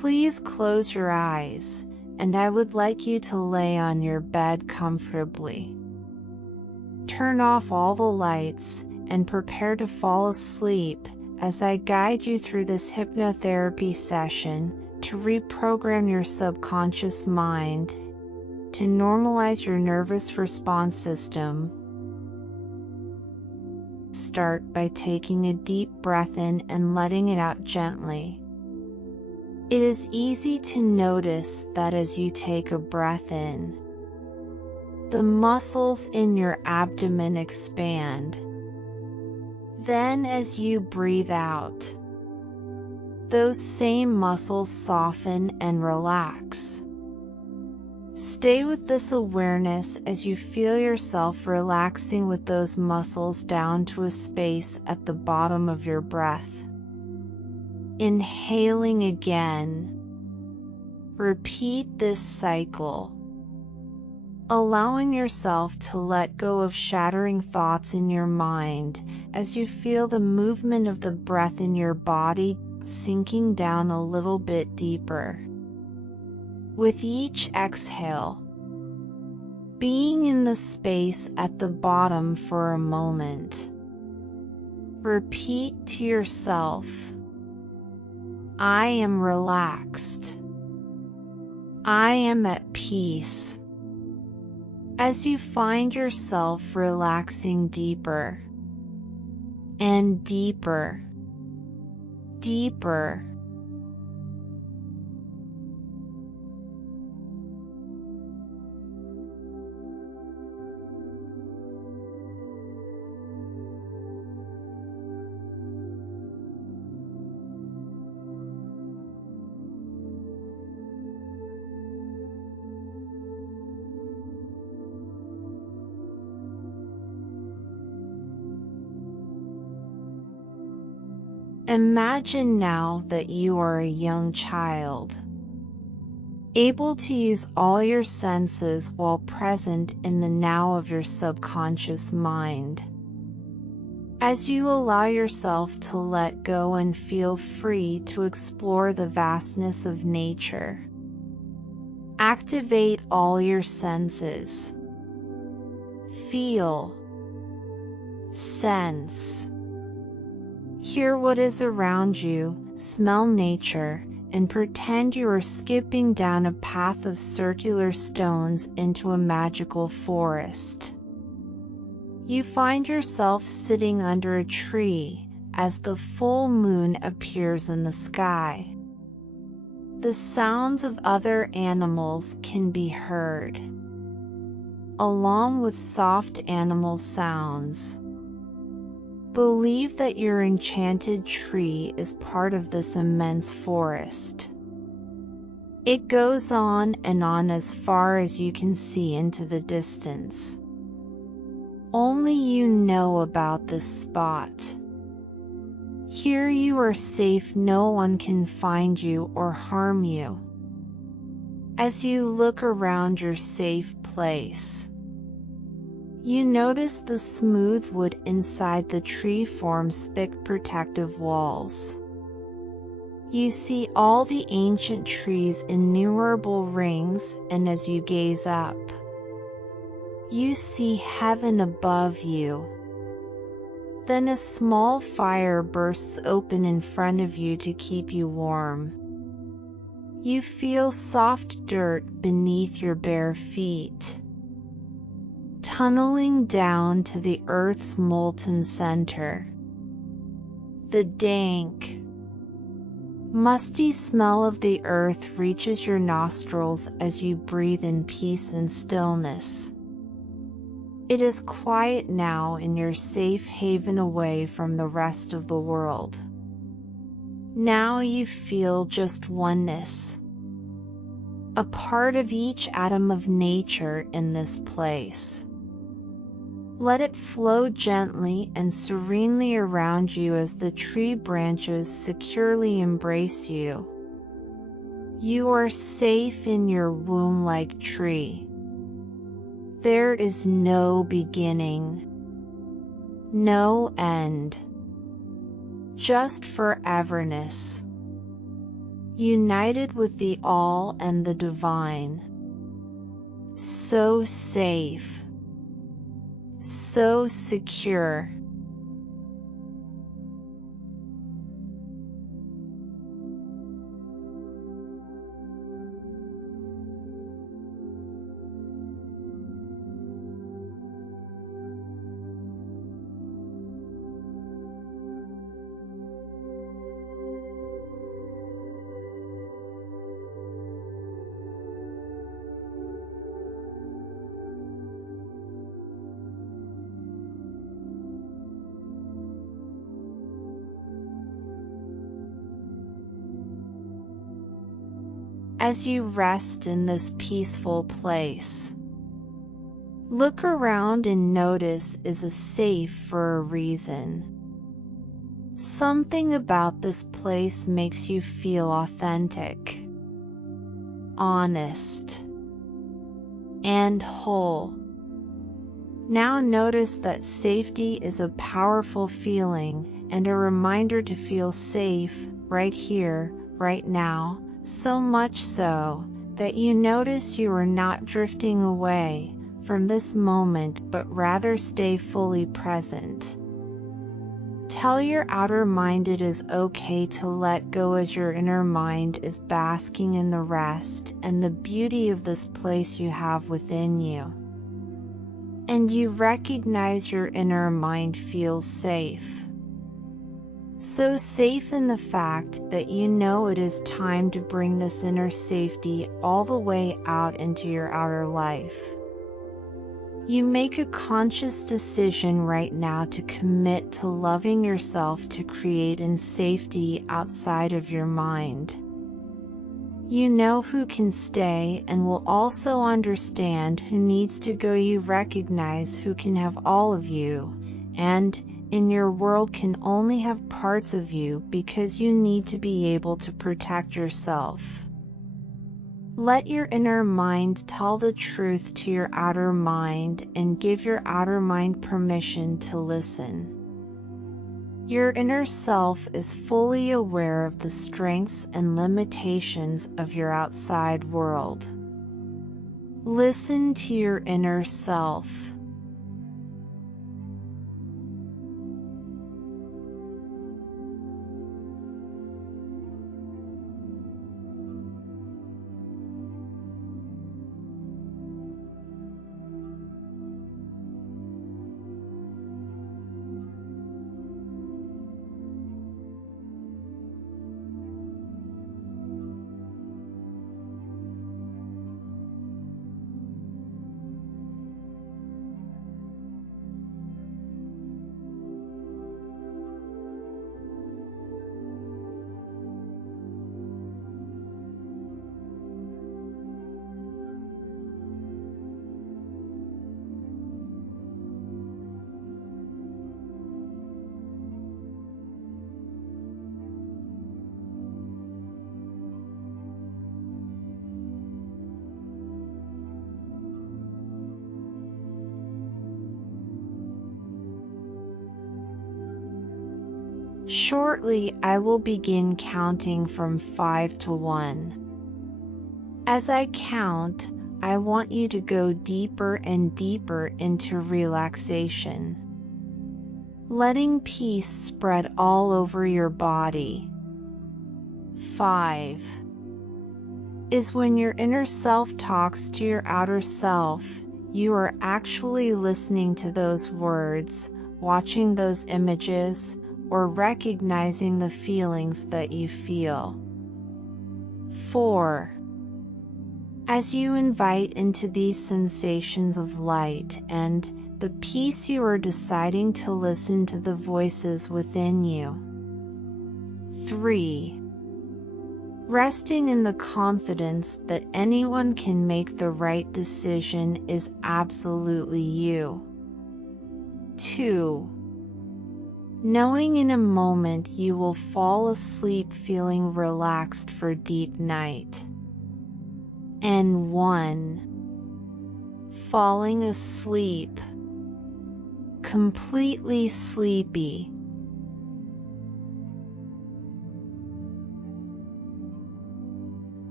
Please close your eyes, and I would like you to lay on your bed comfortably. Turn off all the lights and prepare to fall asleep as I guide you through this hypnotherapy session to reprogram your subconscious mind, to normalize your nervous response system. Start by taking a deep breath in and letting it out gently. It is easy to notice that as you take a breath in, the muscles in your abdomen expand. Then as you breathe out, those same muscles soften and relax. Stay with this awareness as you feel yourself relaxing with those muscles down to a space at the bottom of your breath. Inhaling again. Repeat this cycle, allowing yourself to let go of shattering thoughts in your mind as you feel the movement of the breath in your body sinking down a little bit deeper. With each exhale, being in the space at the bottom for a moment, repeat to yourself, I am relaxed. I am at peace. As you find yourself relaxing deeper and deeper, deeper. Imagine now that you are a young child, able to use all your senses while present in the now of your subconscious mind. As you allow yourself to let go and feel free to explore the vastness of nature, activate all your senses. Feel, sense, hear what is around you, smell nature, and pretend you are skipping down a path of circular stones into a magical forest. You find yourself sitting under a tree as the full moon appears in the sky. The sounds of other animals can be heard, along with soft animal sounds. Believe that your enchanted tree is part of this immense forest. It goes on and on as far as you can see into the distance. Only you know about this spot. Here you are safe, no one can find you or harm you. As you look around your safe place, you notice the smooth wood inside the tree forms thick protective walls. You see all the ancient trees' innumerable rings, and as you gaze up, you see heaven above you. Then a small fire bursts open in front of you to keep you warm. You feel soft dirt beneath your bare feet, tunneling down to the earth's molten center. The dank, musty smell of the earth reaches your nostrils as you breathe in peace and stillness. It is quiet now in your safe haven away from the rest of the world. Now you feel just oneness, a part of each atom of nature in this place. Let it flow gently and serenely around you as the tree branches securely embrace you. You are safe in your womb-like tree. There is no beginning, no end, just foreverness. united with the all and the divine. So safe, so secure. As you rest in this peaceful place, look around and notice is a safe for a reason. Something about this place makes you feel authentic, honest, and whole. Now notice that safety is a powerful feeling and a reminder to feel safe right here, right now. So much so that you notice you are not drifting away from this moment but rather stay fully present. Tell your outer mind it is okay to let go as your inner mind is basking in the rest and the beauty of this place you have within you. And you recognize your inner mind feels safe. So safe in the fact that you know it is time to bring this inner safety all the way out into your outer life. You make a conscious decision right now to commit to loving yourself to create in safety outside of your mind. You know who can stay and will also understand who needs to go. You recognize who can have all of you, and in your world can only have parts of you because you need to be able to protect yourself. Let your inner mind tell the truth to your outer mind and give your outer mind permission to listen. Your inner self is fully aware of the strengths and limitations of your outside world. Listen to your inner self. Shortly, I will begin counting from 5 to 1. As I count, I want you to go deeper and deeper into relaxation, letting peace spread all over your body. 5 is when your inner self talks to your outer self. You are actually listening to those words, watching those images, or recognizing the feelings that you feel. 4. As you invite into these sensations of light and the peace, you are deciding to listen to the voices within you. 3. Resting in the confidence that anyone can make the right decision is absolutely you. 2. Knowing in a moment you will fall asleep feeling relaxed for deep night. And 1. Falling asleep. Completely sleepy.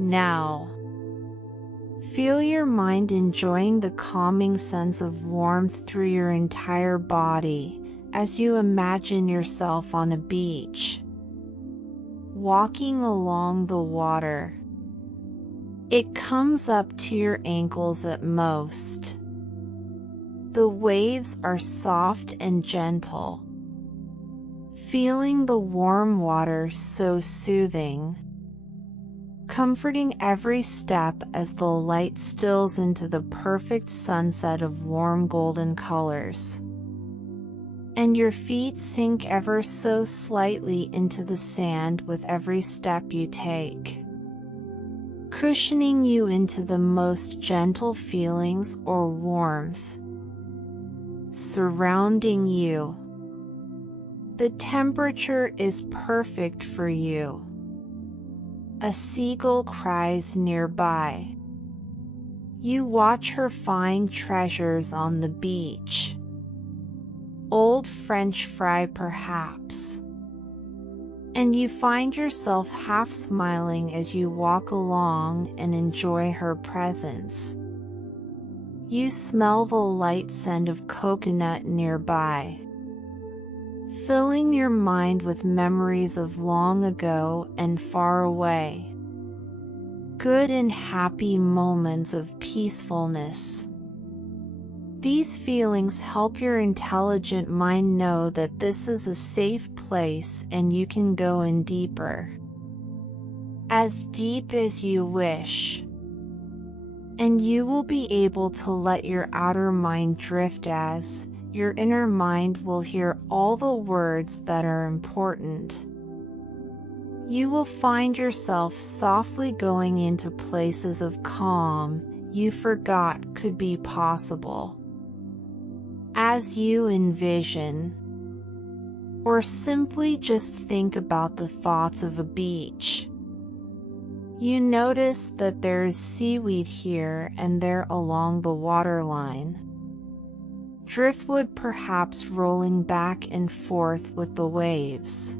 Now, feel your mind enjoying the calming sense of warmth through your entire body as you imagine yourself on a beach, walking along the water. It comes up to your ankles at most. The waves are soft and gentle, feeling the warm water so soothing, comforting every step as the light stills into the perfect sunset of warm golden colors. And your feet sink ever so slightly into the sand with every step you take, cushioning you into the most gentle feelings or warmth surrounding you. The temperature is perfect for you. A seagull cries nearby. You watch her find treasures on the beach. Old French fry perhaps. And you find yourself half smiling as you walk along and enjoy her presence. You smell the light scent of coconut nearby, filling your mind with memories of long ago and far away. Good and happy moments of peacefulness. These feelings help your intelligent mind know that this is a safe place and you can go in deeper. As deep as you wish. And you will be able to let your outer mind drift as your inner mind will hear all the words that are important. You will find yourself softly going into places of calm you forgot could be possible. As you envision, or simply just think about the thoughts of a beach. You notice that there is seaweed here and there along the waterline. Driftwood perhaps rolling back and forth with the waves.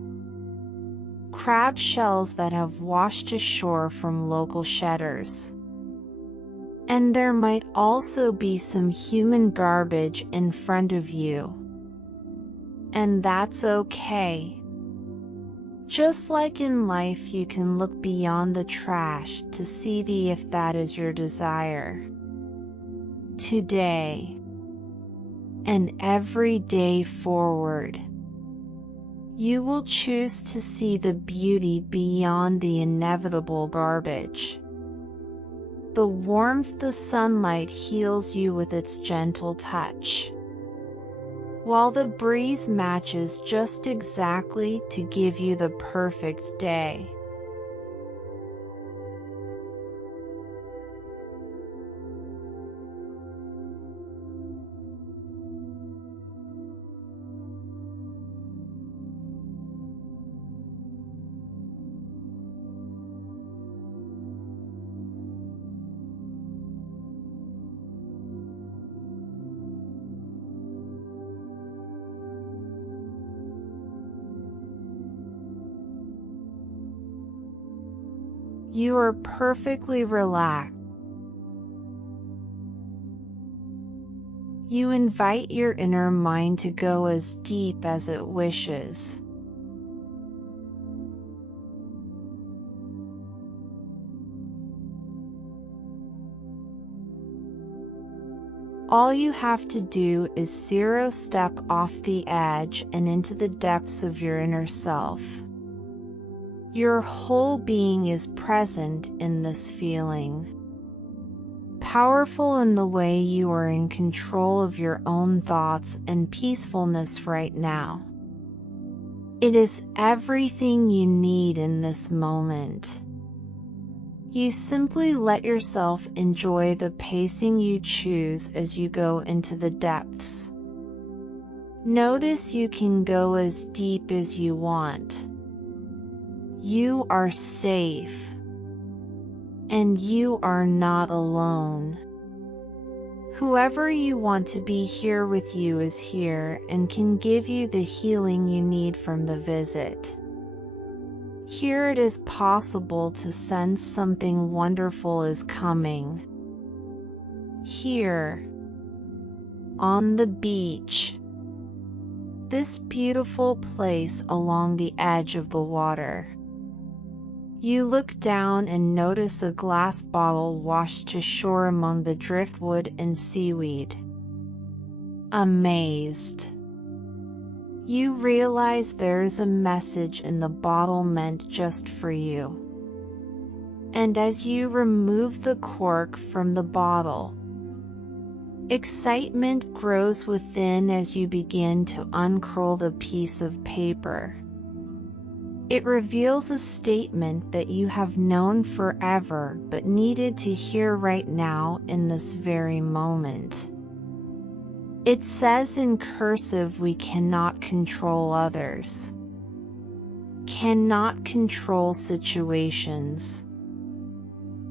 Crab shells that have washed ashore from local shedders. And there might also be some human garbage in front of you. And that's okay. Just like in life, you can look beyond the trash to see if that is your desire. Today, and every day forward, you will choose to see the beauty beyond the inevitable garbage. The warmth, the sunlight heals you with its gentle touch, while the breeze matches just exactly to give you the perfect day. You are perfectly relaxed. You invite your inner mind to go as deep as it wishes. All you have to do is zero step off the edge and into the depths of your inner self. Your whole being is present in this feeling. Powerful in the way you are in control of your own thoughts and peacefulness right now. It is everything you need in this moment. You simply let yourself enjoy the pacing you choose as you go into the depths. Notice you can go as deep as you want. You are safe. And you are not alone. Whoever you want to be here with you is here and can give you the healing you need from the visit. Here it is possible to sense something wonderful is coming. Here, on the beach, this beautiful place along the edge of the water. You look down and notice a glass bottle washed to shore among the driftwood and seaweed. Amazed, you realize there is a message in the bottle meant just for you. And as you remove the cork from the bottle, excitement grows within as you begin to uncurl the piece of paper. It reveals a statement that you have known forever but needed to hear right now in this very moment. It says in cursive, we cannot control others, cannot control situations,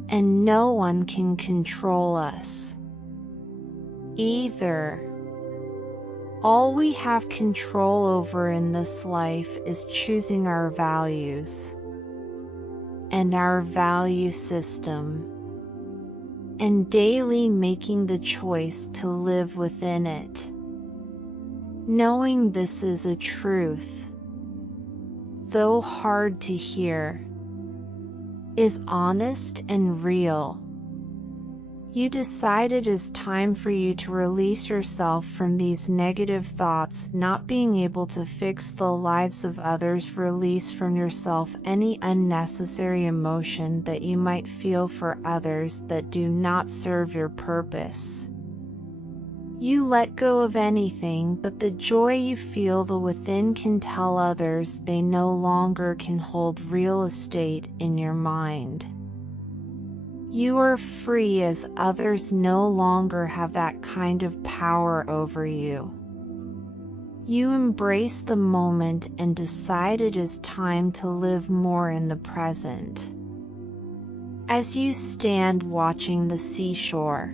and no one can control us either. All we have control over in this life is choosing our values and our value system, and daily making the choice to live within it. Knowing this is a truth, though hard to hear, is honest and real. You decide it is time for you to release yourself from these negative thoughts. Not being able to fix the lives of others, release from yourself any unnecessary emotion that you might feel for others that do not serve your purpose. You let go of anything but the joy you feel within can tell others they no longer can hold real estate in your mind. You are free as others no longer have that kind of power over you. You embrace the moment and decide it is time to live more in the present. As you stand watching the seashore,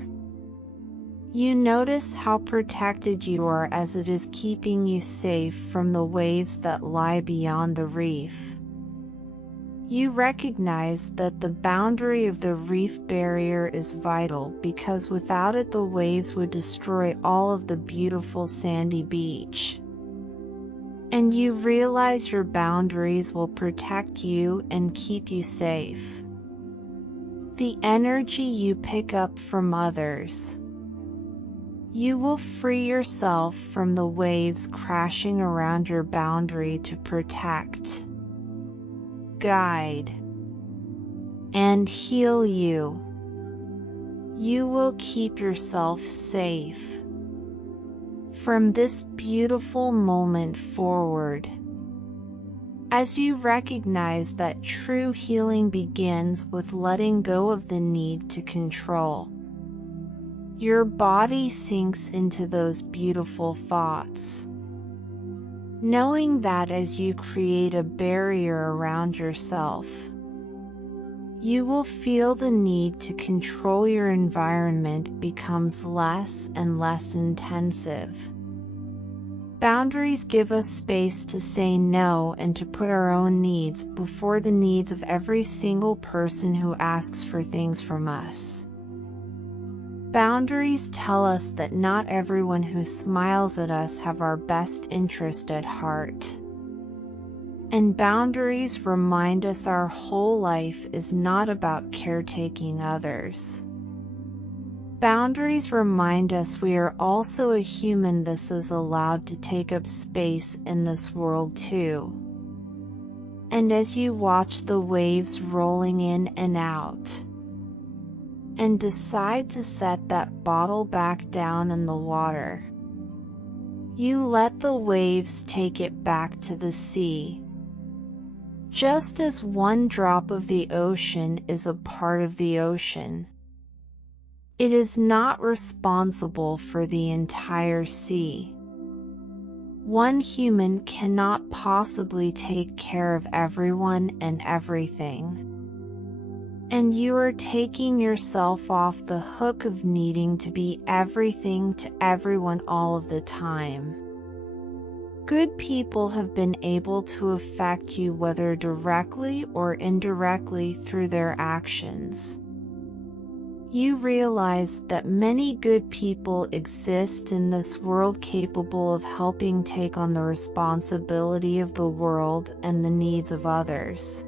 you notice how protected you are as it is keeping you safe from the waves that lie beyond the reef. You recognize that the boundary of the reef barrier is vital because without it the waves would destroy all of the beautiful sandy beach. And you realize your boundaries will protect you and keep you safe. The energy you pick up from others. You will free yourself from the waves crashing around your boundary to protect, guide, and heal you. You will keep yourself safe from this beautiful moment forward. As you recognize that true healing begins with letting go of the need to control, your body sinks into those beautiful thoughts. Knowing that as you create a barrier around yourself, you will feel the need to control your environment becomes less and less intensive. Boundaries give us space to say no and to put our own needs before the needs of every single person who asks for things from us. Boundaries tell us that not everyone who smiles at us have our best interest at heart. And boundaries remind us our whole life is not about caretaking others. Boundaries remind us we are also a human. This is allowed to take up space in this world too. And as you watch the waves rolling in and out, and decide to set that bottle back down in the water, you let the waves take it back to the sea. Just as one drop of the ocean is a part of the ocean, it is not responsible for the entire sea. One human cannot possibly take care of everyone and everything. And you are taking yourself off the hook of needing to be everything to everyone all of the time. Good people have been able to affect you whether directly or indirectly through their actions. You realize that many good people exist in this world capable of helping take on the responsibility of the world and the needs of others.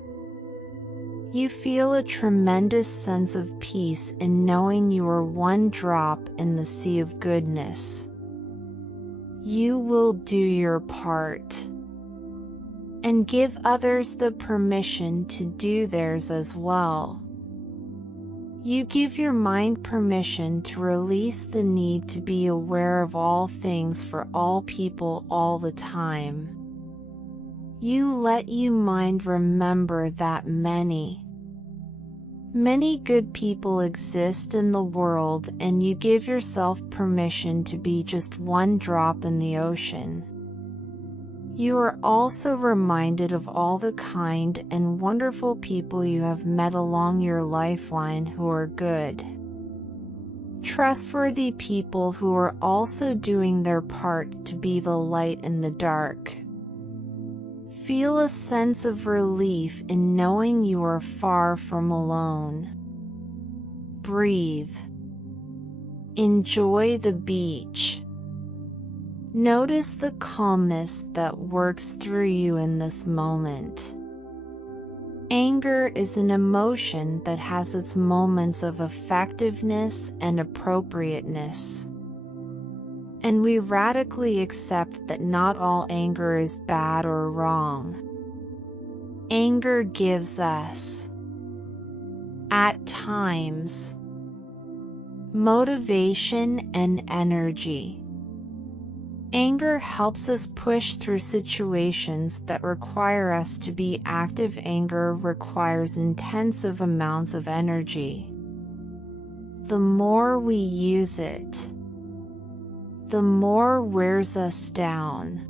You feel a tremendous sense of peace in knowing you are one drop in the sea of goodness. You will do your part and give others the permission to do theirs as well. You give your mind permission to release the need to be aware of all things for all people all the time. You let your mind remember that many good people exist in the world, and you give yourself permission to be just one drop in the ocean. You are also reminded of all the kind and wonderful people you have met along your lifeline who are good, trustworthy people who are also doing their part to be the light in the dark. Feel a sense of relief in knowing you are far from alone. Breathe. Enjoy the beach. Notice the calmness that works through you in this moment. Anger is an emotion that has its moments of effectiveness and appropriateness. And we radically accept that not all anger is bad or wrong. Anger gives us, at times, motivation and energy. Anger helps us push through situations that require us to be active. Anger requires intensive amounts of energy. The more we use it, the more wears us down.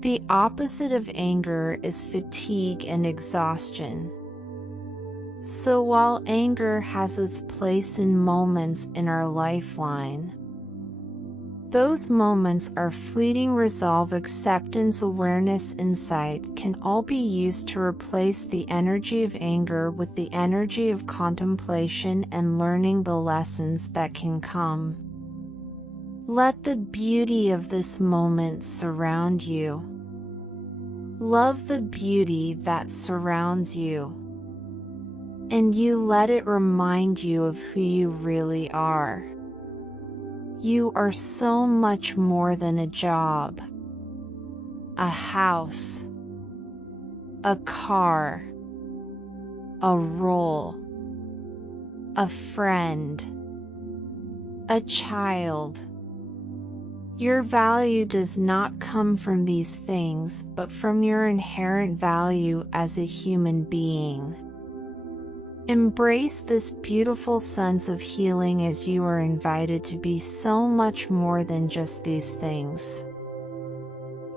The opposite of anger is fatigue and exhaustion. So while anger has its place in moments in our lifeline, those moments are fleeting. Resolve, acceptance, awareness, insight can all be used to replace the energy of anger with the energy of contemplation and learning the lessons that can come. Let the beauty of this moment surround you. Love the beauty that surrounds you, and you let it remind you of who you really are. You are so much more than a job, a house, a car, a role, a friend, a child. Your value does not come from these things, but from your inherent value as a human being. Embrace this beautiful sense of healing as you are invited to be so much more than just these things.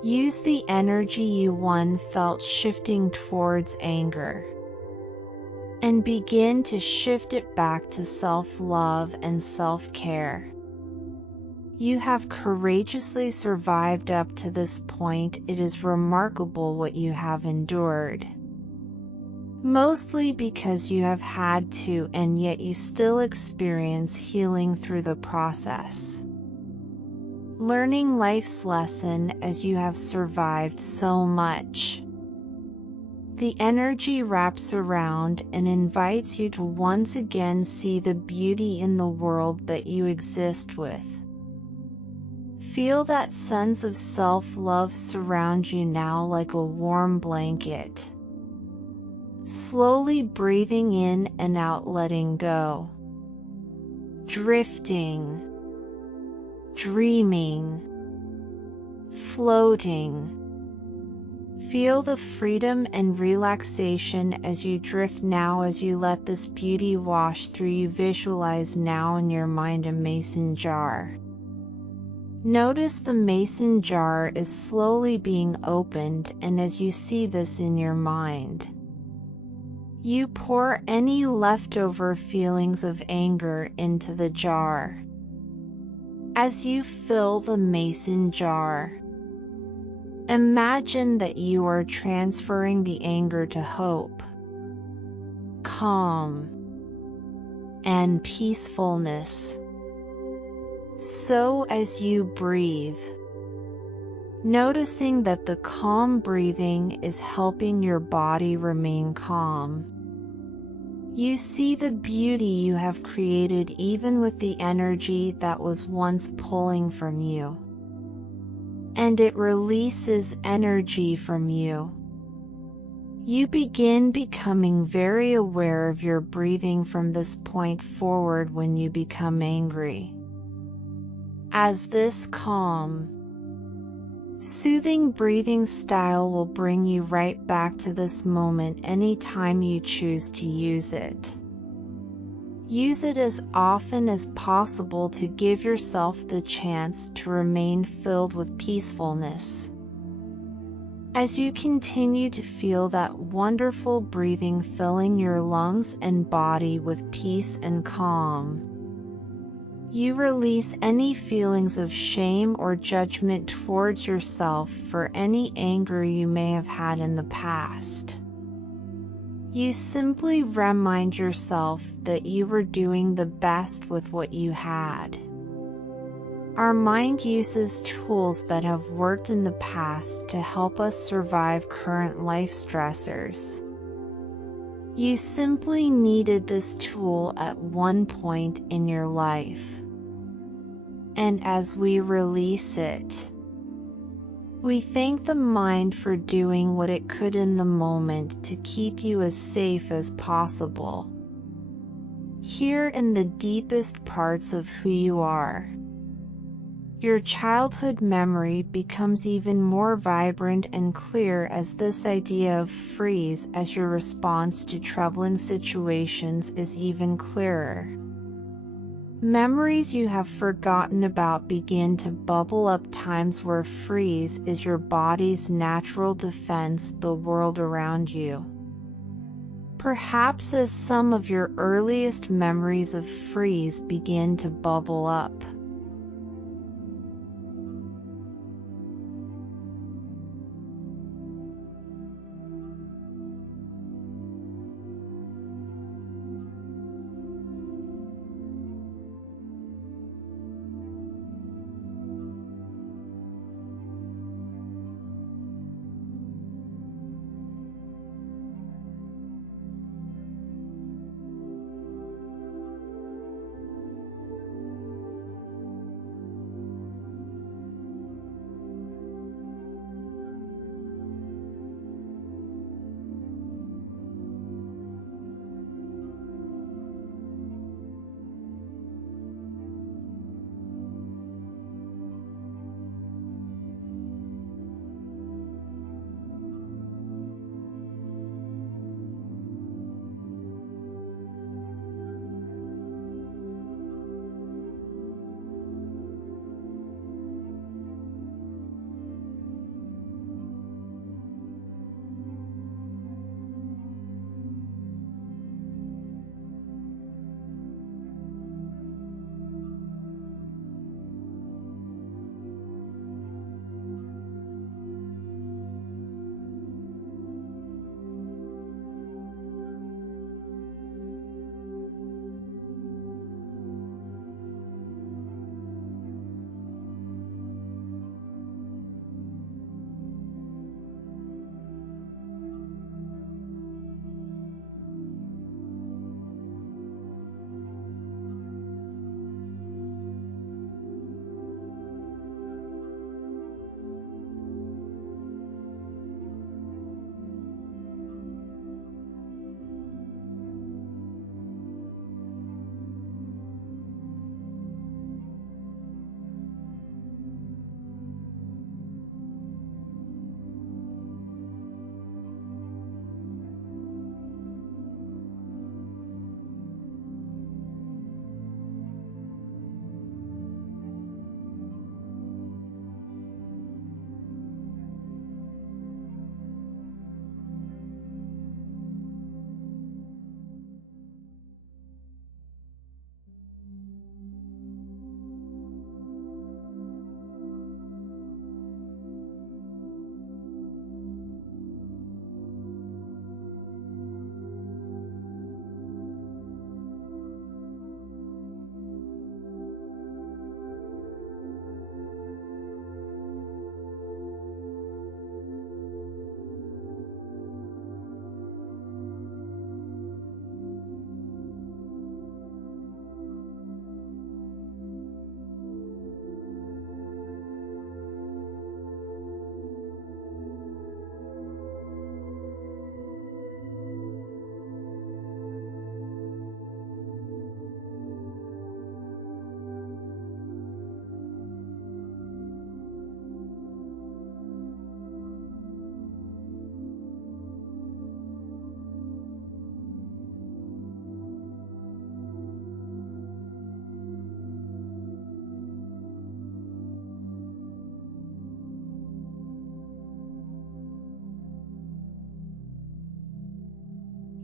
Use the energy you once felt shifting towards anger, and begin to shift it back to self-love and self-care. You have courageously survived up to this point. It is remarkable what you have endured. Mostly because you have had to, and yet you still experience healing through the process. Learning life's lesson as you have survived so much. The energy wraps around and invites you to once again see the beauty in the world that you exist with. Feel that sense of self-love surround you now like a warm blanket. Slowly breathing in and out, letting go. Drifting. Dreaming. Floating. Feel the freedom and relaxation as you drift now, as you let this beauty wash through you. Visualize now in your mind a mason jar. Notice the mason jar is slowly being opened, and as you see this in your mind, you pour any leftover feelings of anger into the jar. As you fill the mason jar, Imagine that you are transferring the anger to hope, calm, and peacefulness. So as you breathe, noticing that the calm breathing is helping your body remain calm, you see the beauty you have created even with the energy that was once pulling from you. And it releases energy from you. You begin becoming very aware of your breathing from this point forward when you become angry. As this calm, soothing breathing style will bring you right back to this moment anytime you choose to use it. Use it as often as possible to give yourself the chance to remain filled with peacefulness. As you continue to feel that wonderful breathing filling your lungs and body with peace and calm, you release any feelings of shame or judgment towards yourself for any anger you may have had in the past. You simply remind yourself that you were doing the best with what you had. Our mind uses tools that have worked in the past to help us survive current life stressors. You simply needed this tool at one point in your life. And as we release it, we thank the mind for doing what it could in the moment to keep you as safe as possible. Here in the deepest parts of who you are, your childhood memory becomes even more vibrant and clear as this idea of freeze as your response to troubling situations is even clearer. Memories you have forgotten about begin to bubble up, times where freeze is your body's natural defense of the world around you. Perhaps as some of your earliest memories of freeze begin to bubble up,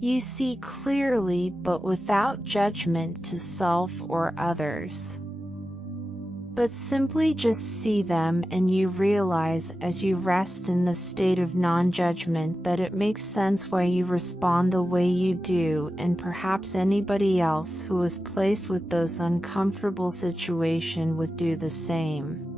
You see clearly but without judgment to self or others. But simply just see them, and you realize as you rest in the state of non-judgment that it makes sense why you respond the way you do, and perhaps anybody else who is placed with those uncomfortable situations would do the same.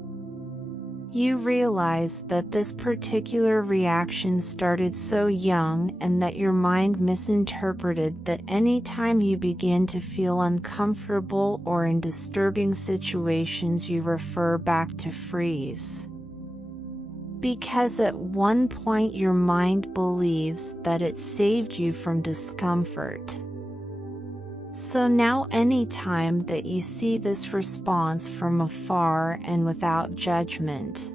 You realize that this particular reaction started so young, and that your mind misinterpreted that any time you begin to feel uncomfortable or in disturbing situations you refer back to freeze. Because at one point your mind believes that it saved you from discomfort. So now anytime that you see this response from afar and without judgment,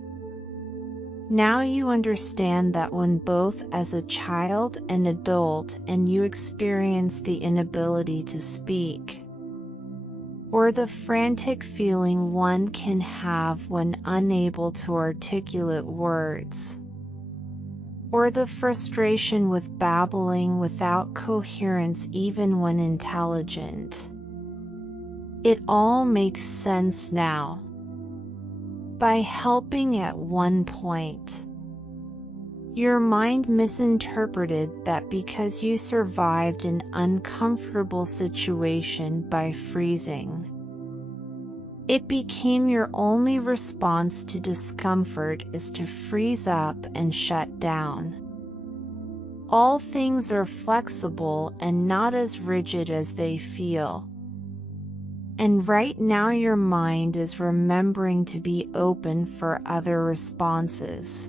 now you understand that when both as a child and adult and you experience the inability to speak, or the frantic feeling one can have when unable to articulate words, or the frustration with babbling without coherence even when intelligent. It all makes sense now. By helping at one point, your mind misinterpreted that because you survived an uncomfortable situation by freezing, it became your only response to discomfort is to freeze up and shut down. All things are flexible and not as rigid as they feel. And right now your mind is remembering to be open for other responses.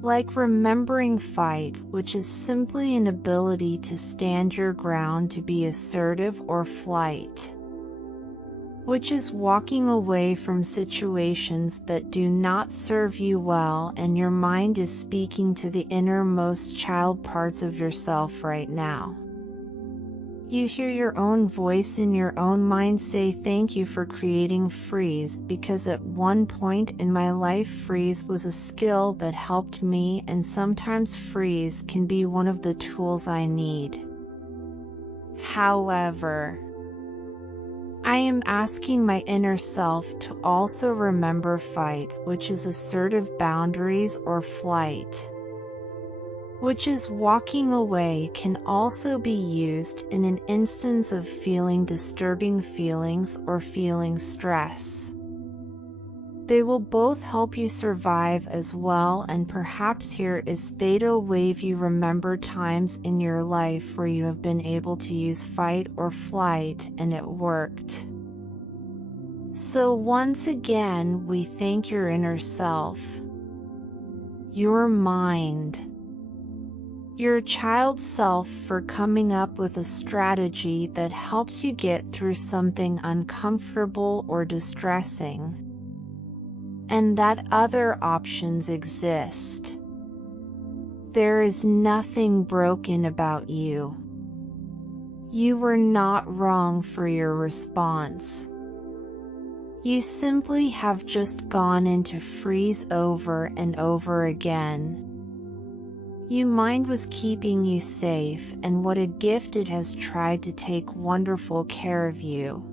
Like remembering fight, which is simply an ability to stand your ground, to be assertive, or flight, which is walking away from situations that do not serve you well, and your mind is speaking to the innermost child parts of yourself right now. You hear your own voice in your own mind say, "Thank you for creating freeze, because at one point in my life freeze was a skill that helped me, and sometimes freeze can be one of the tools I need. However, I am asking my inner self to also remember fight, which is assertive boundaries, or flight, which is walking away, can also be used in an instance of feeling disturbing feelings or feeling stress. They will both help you survive as well, and perhaps here is theta wave. You remember times in your life where you have been able to use fight or flight and it worked. So once again, we thank your inner self, your mind, your child self for coming up with a strategy that helps you get through something uncomfortable or distressing, and that other options exist. There is nothing broken about you. You were not wrong for your response. You simply have just gone into freeze over and over again. Your mind was keeping you safe, and what a gift it has tried to take wonderful care of you.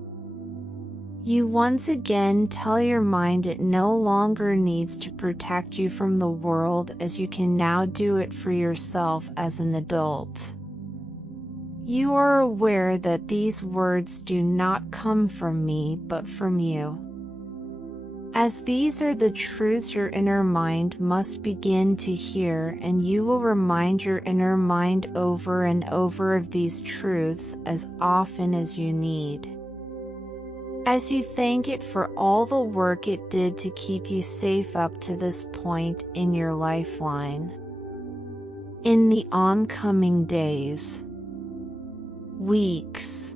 You once again tell your mind it no longer needs to protect you from the world, as you can now do it for yourself as an adult. You are aware that these words do not come from me but from you, as these are the truths your inner mind must begin to hear, and you will remind your inner mind over and over of these truths as often as you need, as you thank it for all the work it did to keep you safe up to this point in your lifeline. In the oncoming days, weeks,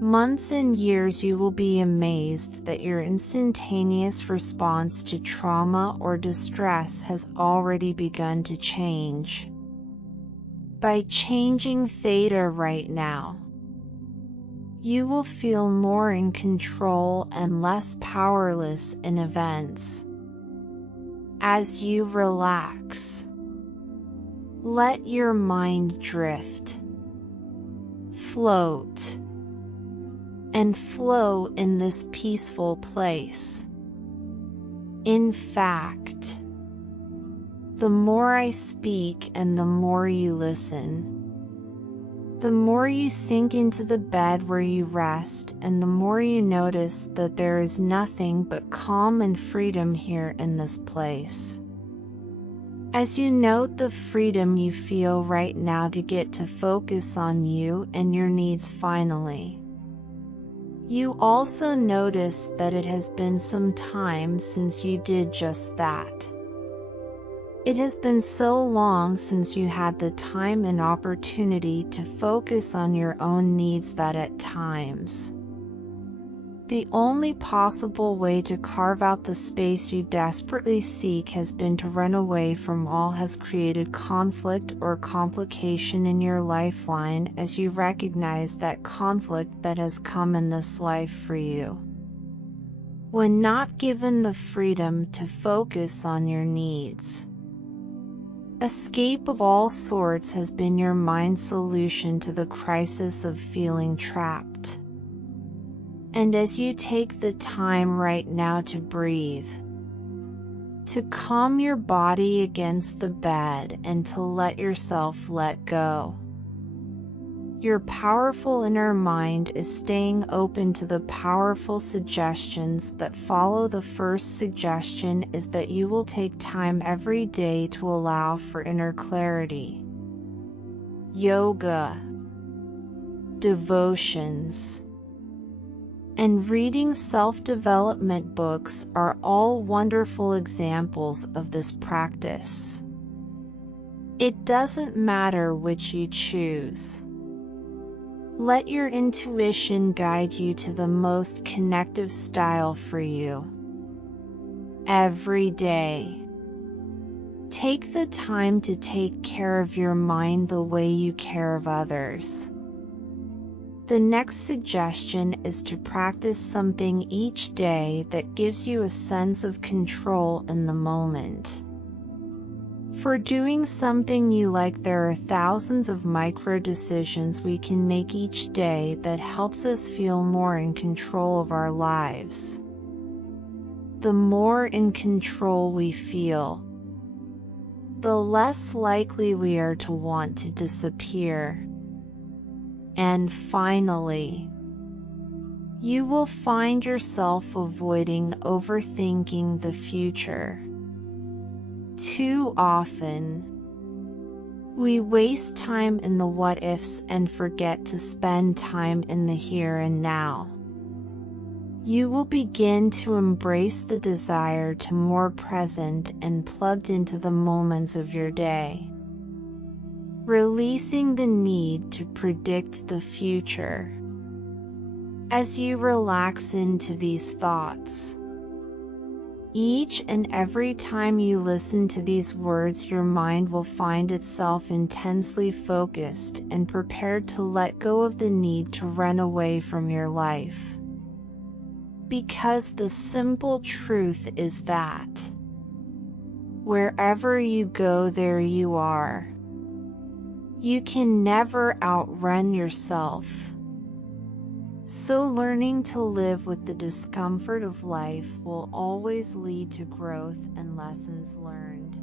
months and years, you will be amazed that your instantaneous response to trauma or distress has already begun to change. By changing theta right now, you will feel more in control and less powerless in events. As you relax, Let your mind drift, float, and flow in this peaceful place. In fact, the more I speak and the more you listen, the more you sink into the bed where you rest, and the more you notice that there is nothing but calm and freedom here in this place. As you note the freedom you feel right now to get to focus on you and your needs finally, you also notice that it has been some time since you did just that. It has been so long since you had the time and opportunity to focus on your own needs that at times, the only possible way to carve out the space you desperately seek has been to run away from all has created conflict or complication in your lifeline as you recognize that conflict that has come in this life for you. When not given the freedom to focus on your needs, escape of all sorts has been your mind's solution to the crisis of feeling trapped. And as you take the time right now to breathe, to calm your body against the bed and to let yourself let go, your powerful inner mind is staying open to the powerful suggestions that follow. The first suggestion is that you will take time every day to allow for inner clarity. Yoga, devotions, and reading self-development books are all wonderful examples of this practice. It doesn't matter which you choose. Let your intuition guide you to the most connective style for you. Every day, take the time to take care of your mind the way you care of others. The next suggestion is to practice something each day that gives you a sense of control in the moment. For doing something you like, there are thousands of micro decisions we can make each day that helps us feel more in control of our lives. The more in control we feel, the less likely we are to want to disappear. And finally, you will find yourself avoiding overthinking the future. Too often, we waste time in the what-ifs and forget to spend time in the here and now. You will begin to embrace the desire to be more present and plugged into the moments of your day, releasing the need to predict the future. As you relax into these thoughts, each and every time you listen to these words, your mind will find itself intensely focused and prepared to let go of the need to run away from your life. Because the simple truth is that wherever you go, there you are. You can never outrun yourself. So learning to live with the discomfort of life will always lead to growth and lessons learned.